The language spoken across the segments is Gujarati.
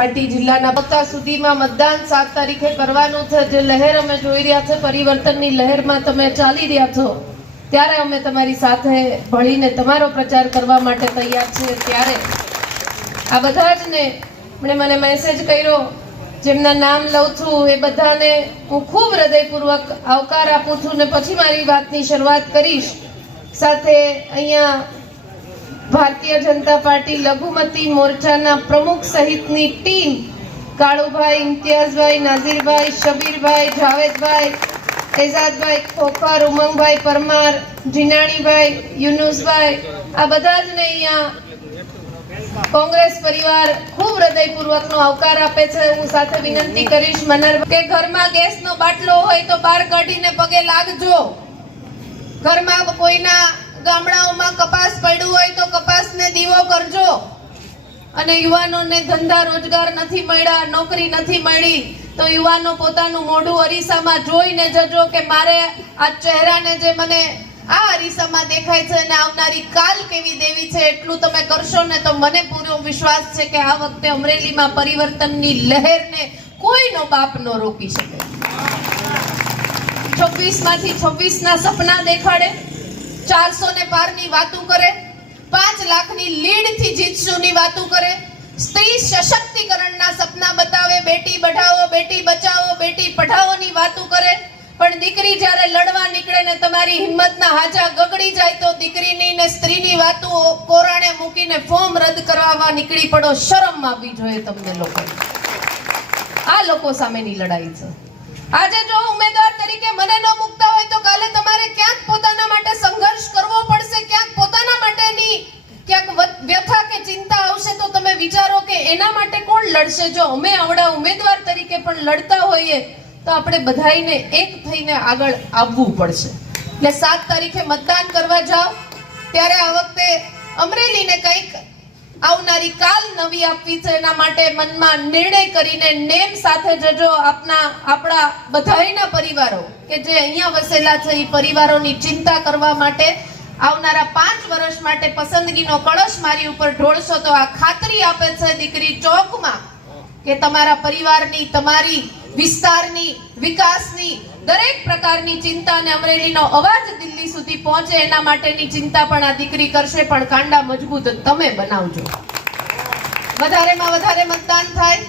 પાર્ટી જિલ્લાના પત્તા સુધીમાં મતદાન 7 તારીખે કરવાનું છે। જે લહેર અમે જોઈ રહ્યા છે, પરિવર્તનની લહેરમાં તમે ચાલી રહ્યા છો, ત્યારે અમે તમારી સાથે ભળીને તમારો પ્રચાર કરવા માટે તૈયાર છીએ। ત્યારે આ બધા જ ને મને મેસેજ કર્યો, જેમના નામ લઉં છું એ બધાને હું ખૂબ હૃદયપૂર્વક આવકાર આપું છું ને પછી મારી વાતની શરૂઆત કરીશ। સાથે અહીંયા ભારતીય જનતા પાર્ટી લઘુમતી મોરચાના પ્રમુખ સહિતની ટીમ, કાળુભાઈ, ઇમ્તિયાઝભાઈ, નાઝીરભાઈ, શબીરભાઈ, જાવેદભાઈ, એઝાદભાઈ ખોખર, ઉમંગભાઈ પરમાર, જીનાણીભાઈ, યુનુસભાઈ, આ બધા જ ને અહીંયા કોંગ્રેસ પરિવાર ખૂબ હૃદયપૂર્વકનો આવકાર આપે છે। હું સાથે વિનંતી કરીશ મનરભાઈ કે ઘરમાં ગેસનો બાટલો હોય તો બહાર કાઢીને પગે લાગજો। ઘરમાં કોઈના ગામડાઓમાં કપાસ પડ્યું હોય તો કપાસને દીવો કરજો। અને યુવાનોને ધંધા રોજગાર નથી મળ્યા, નોકરી નથી મળી તો યુવાનો પોતાનું મોઢું અરીસામાં જોઈને જજો કે મારે આ ચહેરાને જે મને આ અરીસામાં દેખાય છે અને આવનારી કાલ કેવી દેવી છે, એટલું તમે કરશો ને તો મને પૂરો વિશ્વાસ છે કે આ વખતે અમરેલીમાં પરિવર્તનની લહેરને કોઈનો બાપ ન રોકી શકે। 26 માંથી 26 ના સપના દેખાડે, 400 ને પારની વાતો કરે, 5 લાખની લીડ થી જીતશું ની વાતો કરે, સ્ત્રી સશક્તિકરણના સપના બતાવે, બેટી બઢાઓ, બેટી બચાવો, બેટી પઢાઓ ની વાતો કરે। પણ દીકરી જ્યારે લડવા નીકળે ને તમારી હિંમતના હાજા ગગડી જાય તો દીકરીની ને સ્ત્રીની વાતો કોરાણે મૂકીને ફોર્મ રદ કરાવવા નીકળી પડો। શરમ આવવી જોઈએ તમને લોકો। આ લોકો સામેની લડાઈ છે। આજે જો ઉમેદવાર તરીકે મને ન મૂકતા હોય તો કાલે તમારે ક્યાંક પોતાના માટે સંઘર્ષ કરવો પડશે, ક્યાંક પોતાના માટેની ક્યાંક વ્યથા કે ચિંતા આવશે તો તમે વિચારો કે એના માટે કોણ લડશે। જો અમે આવડા ઉમેદવાર તરીકે પણ લડતા હોઈએ તો આપણે બધાઈને એક થઈને આગળ આવવું પડશે। એટલે 7 તારીખે મતદાન કરવા જાઓ ત્યારે આ વખતે અમરેલીને કંઈક આવનારી કાલ નવી આપવી છે, એના માટે મનમાં નિર્ણય કરીને નેમ સાથે જજો। આપણા બધાયના પરિવારો કે જે અહીંયા વસેલા છે એ પરિવારોની ચિંતા કરવા માટે આવનારા 5 વર્ષ માટે પસંદગીનો કળશ મારી ઉપર ઢોળશો તો આ ખાતરી આપે છે દીકરી ચોકમાં કે તમારા પરિવારની, તમારી વિસ્તારની, વિકાસની દરેક પ્રકારની ચિંતા અને અમરેલીનો અવાજ દિલ્હી સુધી પહોંચે એના માટેની ચિંતા પણ આ દીકરી કરશે। પણ કાંડા મજબૂત તમે બનાવજો, વધારેમાં વધારે મતદાન થાય,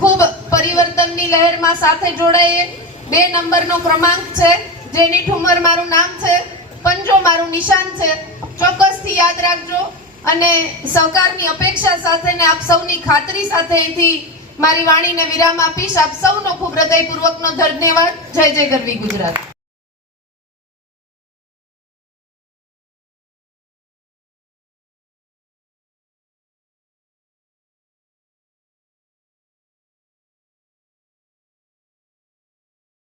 ખૂબ પરિવર્તનની લહેરમાં સાથે જોડાઈએ। 2 નંબરનો ક્રમાંક છે, જેની ઠુમર મારું નામ છે, પંજો મારું નિશાન છે, ચોક્કસથી યાદ રાખજો। અને સહકારની અપેક્ષા સાથે ને આપ સૌની ખાતરી સાથે અહીંથી મારી વાણીને વિરામ આપીશ। આપ સૌનો ખૂબ હૃદયપૂર્વકનો ધન્યવાદ। જય જય ગરવી ગુજરાત।